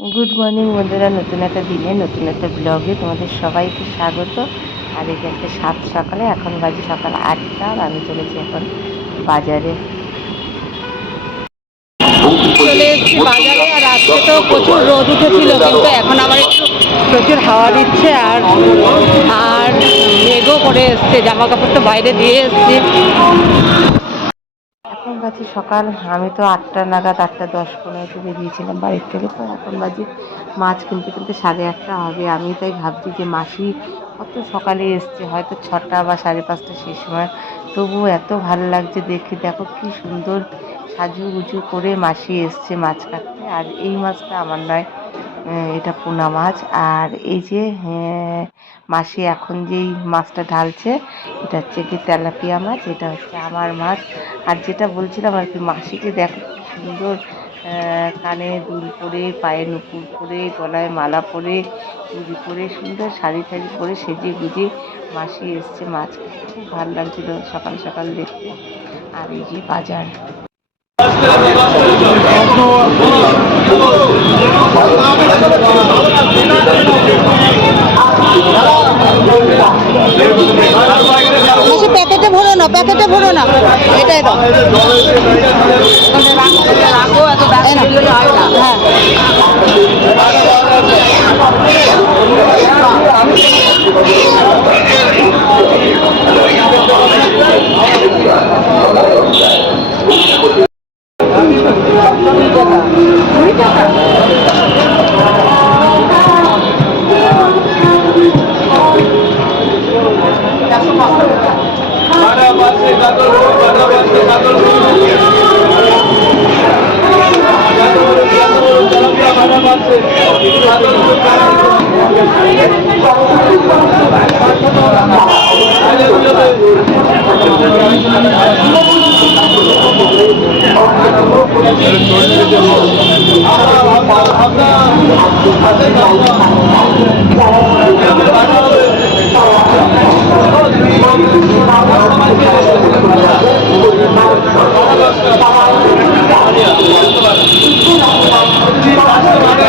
Good morning বন্ধুরা। নতুন একটা দিনে, নতুন একটা ব্লগে তোমাদের সবাইকে স্বাগত। আর একটা সাত সকালে, এখন বাজে সকাল আটটা, আর আমি চলেছি এখন বাজারে। চলে এসেছি বাজারে, আর আজকে তো প্রচুর রোদ উঠেছিল, কিন্তু এখন একটু প্রচুর হাওয়া দিচ্ছে, আর আর মেঘও করে এসছে জামা কাপড় তো বাইরে দিয়ে এসছি। এখন বাজে সকাল। আমি তো আটটা নাগাদ, আটটা দশ পনেরোতে বেরিয়েছিলাম বাড়ির থেকে। তো এখন বাজে মাছ কিনতে কিনতে সাড়ে আটটা হবে। আমি তাই ভাবছি যে মাসি কত সকালে এসছে, হয়তো ছটা বা সাড়ে পাঁচটা সেই সময়। তবুও এত ভালো লাগছে দেখে। দেখো কি সুন্দর সাজুগুজু করে মাসি এসছে মাছ কাটতে। আর এই মাছটা আমার নয়। এটা পোনা মাছ। আর এই যে মাসি এখন যেই মাছটা ঢালছে, এটা হচ্ছে কি তেলাপিয়া মাছ, এটা হচ্ছে আমার মাছ। আর যেটা বলছিলাম আর কি, মাসিকে দেখো সুন্দর কানে দুল পরে, পায়ে নুপুর পরে, গলায় মালা পরে, চুড়ি পরে, সুন্দর শাড়ি টাড়ি পরে সেজে গুজে মাসি এসছে মাছ খুব ভালো লাগছিল সকাল সকাল দেখতে। আর এই যে বাজার। বেশি প্যাকেটে ভরো না প্যাকেটে ভরো না। এটাই দাও। হ্যাঁ। হেভি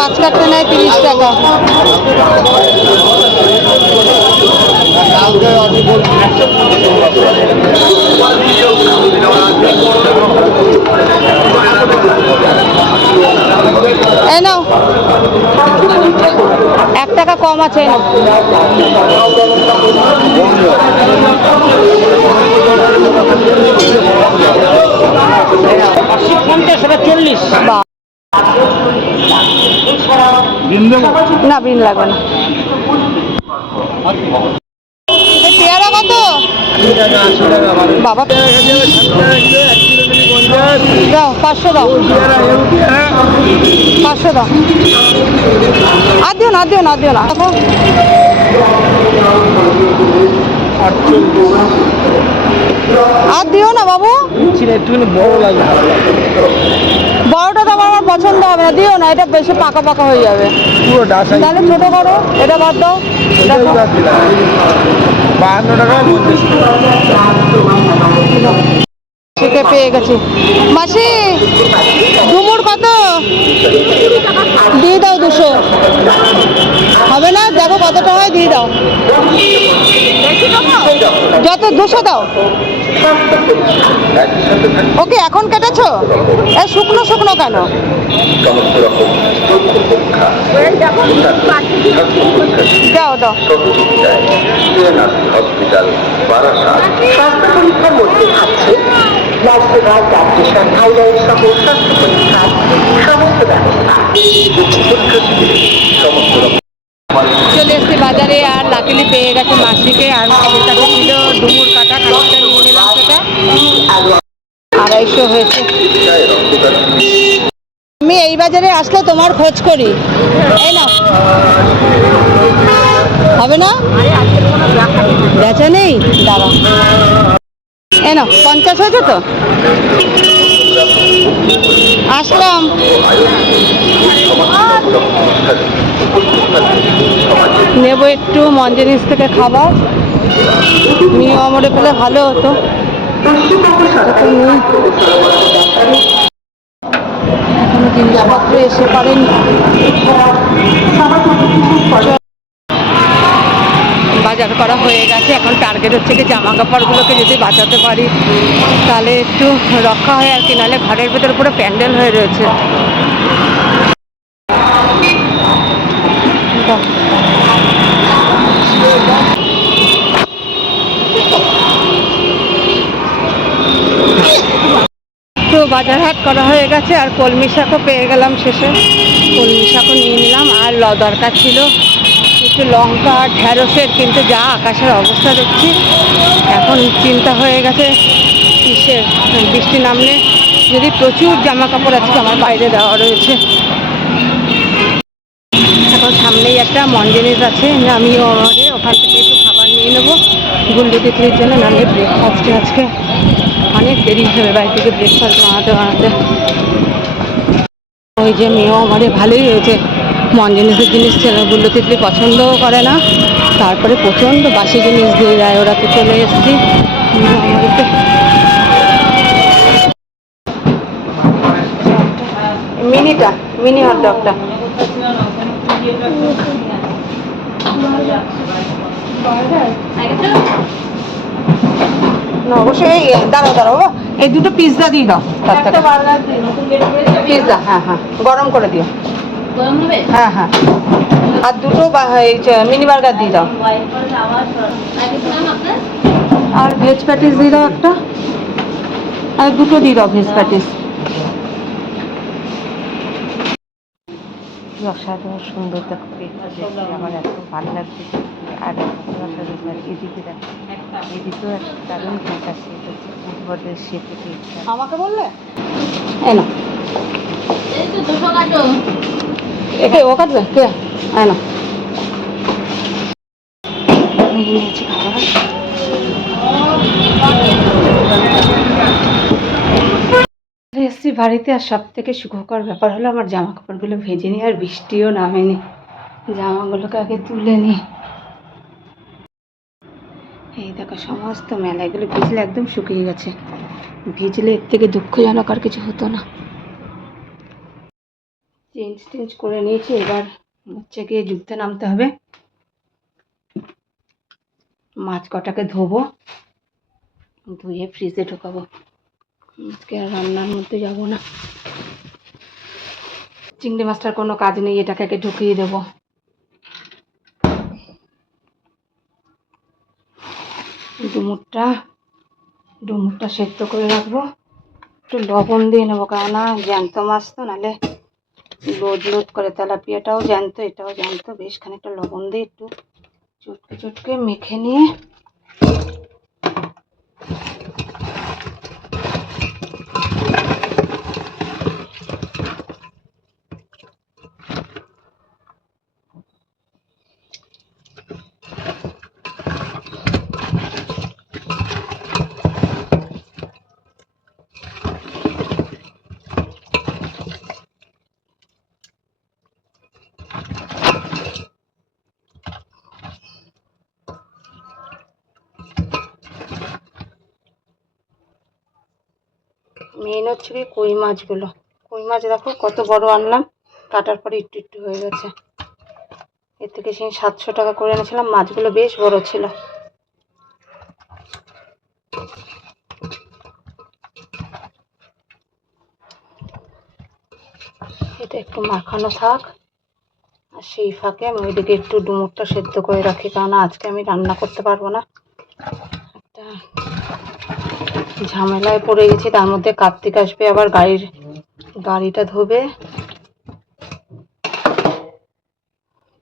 মাছ কাটতে নেয় তিরিশ টাকা। এই নাও। এক টাকা কম আছে নাও। বাহ। না। বিন লাগবে না। এই পেয়ারা কত? বাবা। দাও পাঁচশো দাও। পাঁচশো দাও। আর দিও না দিও না দিও না। দেখো। আর দিও না বাবু। একটুখানি বড় লাগে বড়টা তো আমার আমার পছন্দ হবে না দিও না এটা বেশি পাকা পাকা হয়ে যাবে। তাহলে ছোট করো এটা বাদ দাও দেখো বাহান্ন টাকা পেয়ে গেছি। মাসি ডুমুর কত? দিয়ে দাও দুশো। হবে না? দেখো কতটা হয় দিয়ে দাও। যত দুশো দাও। ওকে, এখন কেটেছো? এ শুকনো শুকনো কেন? দাও দাও। হসপিটাল থাকছে সমস্ত রকম চলে এসেছি বাজারে আর লাকিলি পেয়ে গেছে মাসিকে আর মাসির কাছে ছিল ডুমুর কাটা খানিকটা নিয়ে নিলাম সেটা। আড়াইশো হয়েছে। আমি এই বাজারে আসলে তোমার খোঁজ করি। এই না হবে না? বেচা নেই? দাঁড়া। এই না পঞ্চাশ হয়েছে তো? আসলাম। নেব একটু মঞ্জনিস থেকে খাবার। নিয়ে আমরে পেলে ভালো হতো। এসে পারেনি। বাজার করা হয়ে গেছে। এখন টার্গেট হচ্ছে কি জামা কাপড়গুলোকে যদি বাঁচাতে পারি, তাহলে একটু রক্ষা হয় আর কি, নাহলে ঘরের ভেতর পুরো প্যান্ডেল হয়ে রয়েছে বাহ। তো বাজার হাট করা হয়ে গেছে আর কলমি শাকও পেয়ে গেলাম শেষে। কলমি শাকও নিয়ে নিলাম আর ল দরকার ছিল একটু লঙ্কা ঢ্যাঁড়সের, কিন্তু যা আকাশের অবস্থা দেখছি, এখন চিন্তা হয়ে গেছে কিসের বৃষ্টি নামলে। যদি প্রচুর জামা কাপড় আজকে আমার বাইরে দেওয়া রয়েছে। এখন সামনেই একটা মঞ্জনিস আছে আমাদের ওখান থেকে একটু খাবার নিয়ে নেব। গুল্লু তিতলির জন্য নাহলে ব্রেকফাস্টে আজকে। অনেক দেরি হবে বাড়ি থেকে ব্রেকফাস্ট বানাতে বানাতে। ওই যে মেয়েও আমাদের ভালোই হয়েছে মন জিনিসের জিনিস ছেলেগুলো তিতলি পছন্দও করে না। তারপরে প্রচণ্ড বাসি জিনিস দিয়ে দেয় ওরা তো চলে এসেছি। মিনিটা, মিনি হট ডগটা অবশ্যই এই দাঁড়াও দাঁড়াও এই দুটো পিৎজা দিয়ে দাও পিৎজা হ্যাঁ হ্যাঁ গরম করে দিও। হ্যাঁ হ্যাঁ। আর দুটো বা- এই মিনি বার্গার দিয়ে দাও। আর ভেজ প্যাটিস দিয়ে দাও একটা। আর দুটো দিয়ে দাও ভেজ প্যাটিস অসাধারণ সুন্দর দেখো দেখতে আমার এত ভালো লাগছে। আর এদিকে দেখো এদিকেও একটা দারুণ আছে আমাকে বললে? এই না। একে ও কাটবে? কে? এই নিয়েছি খাবার চলে এসেছি বাড়িতে আর সব থেকে সুখকর ব্যাপার হলো আমার জামা কাপড়গুলো ভেজে নিই আর বৃষ্টিও নামেনি। জামাগুলোকে আগে তুলে নিই এই দেখো, সমস্ত মেলা, এগুলো ভিজলে একদম শুকিয়ে গেছে। ভিজলে এর থেকে দুঃখজনক আর কিছু হতো না। চেঞ্জ টেঞ্জ করে নিয়েছি, এবার হচ্ছে গিয়ে যুদ্ধে নামতে হবে। মাছ কটাকে ধোবো, ধুয়ে ফ্রিজে ঢোকাবো। আজকে আর রান্নার মধ্যে যাব না। চিংড়ি মাছটার কোনো কাজ নেই, এটাকে ঢুকিয়ে দেবো। ডুমুরটা ডুমুরটা সেদ্ধ করে রাখব। একটু লবণ দিয়ে নেব, কেননা জ্যান্ত মাছ তো, নাহলে লোদ লোদ করে তেলাপিয়াটাও জ্যান্ত, এটাও জ্যান্ত। বেশ খানিকটা লবণ দিয়ে একটু চটকে চটকে মেখে নিয়ে মেন হচ্ছে কি কই মাছগুলো। কই মাছ দেখো, কত বড় আনলাম, কাটার পরে একটু একটু হয়ে গেছে। এর থেকে সেই সাতশো টাকা করে এনেছিলাম, মাছগুলো বেশ বড় ছিল। এটা একটু মাখানো থাক, আর সেই ফাঁকে আমি ওইদিকে একটু ডুমুরটা সেদ্ধ করে রাখি, কারণ আজকে আমি রান্না করতে পারব না একটা ঝামেলায় পড়ে গেছি, তার মধ্যে কার্তিক আসবে, আবার গাড়ির গাড়িটা ধোবে।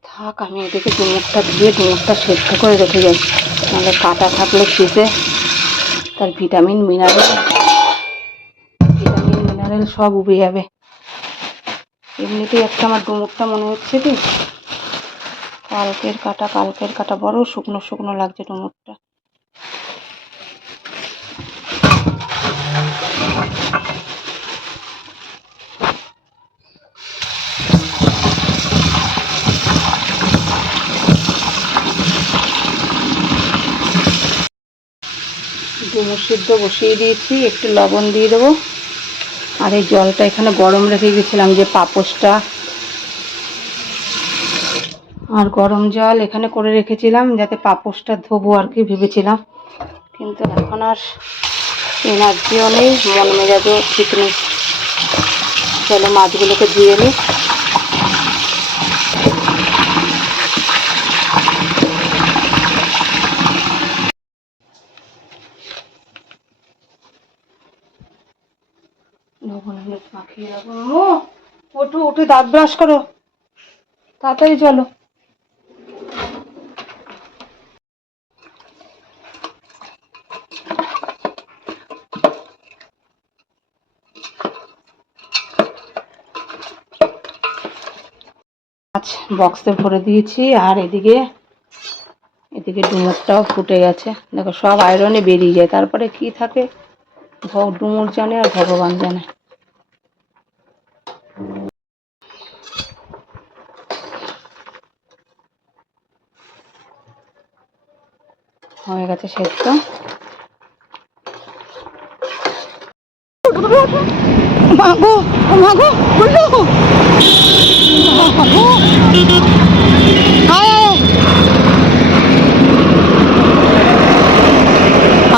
থাক, আমি এদিকে ডুমুরটা ধুয়ে ডুমুরটা সেদ্ধ করে রেখে যাই। নাহলে কাটা থাকলে ফ্রিজে তার ভিটামিন মিনারেল ভিটামিন মিনারেল সব উবে যাবে। এমনিতেই একটা আমার ডুমুরটা মনে হচ্ছে কি? কালকের কাটা কালকের কাটা বড়, শুকনো শুকনো লাগছে ডুমুরটা ডুমুর সিদ্ধ বসিয়ে দিয়েছি, একটু লবণ দিয়ে দেবো। আর এই জলটা এখানে গরম রেখে গেছিলাম যে পাপোশটা। আর গরম জল এখানে করে রেখেছিলাম যাতে পাপোশটা ধোবো আর কি ভেবেছিলাম। কিন্তু এখন আর এনার্জিও নেই, মন মেজাজও ঠিক নেই। চলো মাছগুলোকে ধুয়ে নিই লবণ ওঠো উঠে দাঁত ব্রাশ করো। তাড়াতাড়ি চলো। মাছ বক্সে ভরে দিয়েছি, আর এদিকে এদিকে ডুমুরটাও ফুটে গেছে। দেখো, সব আয়রনে বেরিয়ে যায়। তারপরে কি থাকে? ডুমুর জানে আর ভগবান জানে। হয়ে গেছে সেদ্ধ। মাগো মাগো মাগো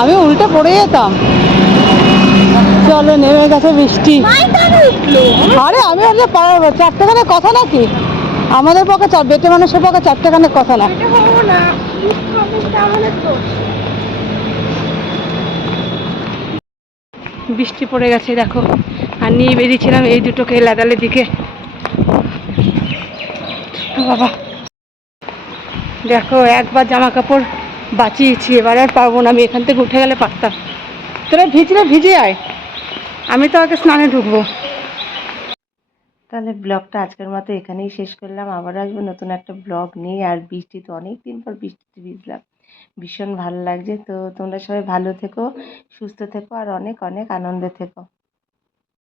আমি উল্টে পড়ে যেতাম। চলো নেমে গেছে বৃষ্টি। আরে আমি আজকে পারব চারটেখানে কথা নাকি? আমাদের পক্ষে চার বেটে মানুষের পক্ষে চারটেখানে কথা না। বৃষ্টি পড়ে গেছে, দেখো। আর নিয়ে বেরিয়েছিলাম এই দুটোকে লাদালের দিকে। বাবা। দেখো, একবার জামা কাপড় বাঁচিয়েছি, এবার আর পারব না, আমি এখান থেকে উঠে গেলে পারতাম। তোরা ভিজলে ভিজে আয়। আমি তো আগে স্নানে ঢুকবো। তাহলে ব্লগটা আজকের মতো এখানেই শেষ করলাম। আবার আসব নতুন একটা ব্লগ নিয়ে। আর বৃষ্টি তো অনেক দিন পর বৃষ্টিতে ভিজলাম। ভীষণ ভালো লাগছে। তো তোমরা সবাই ভালো থেকো, সুস্থ থেকো, আর অনেক অনেক আনন্দে থেকো।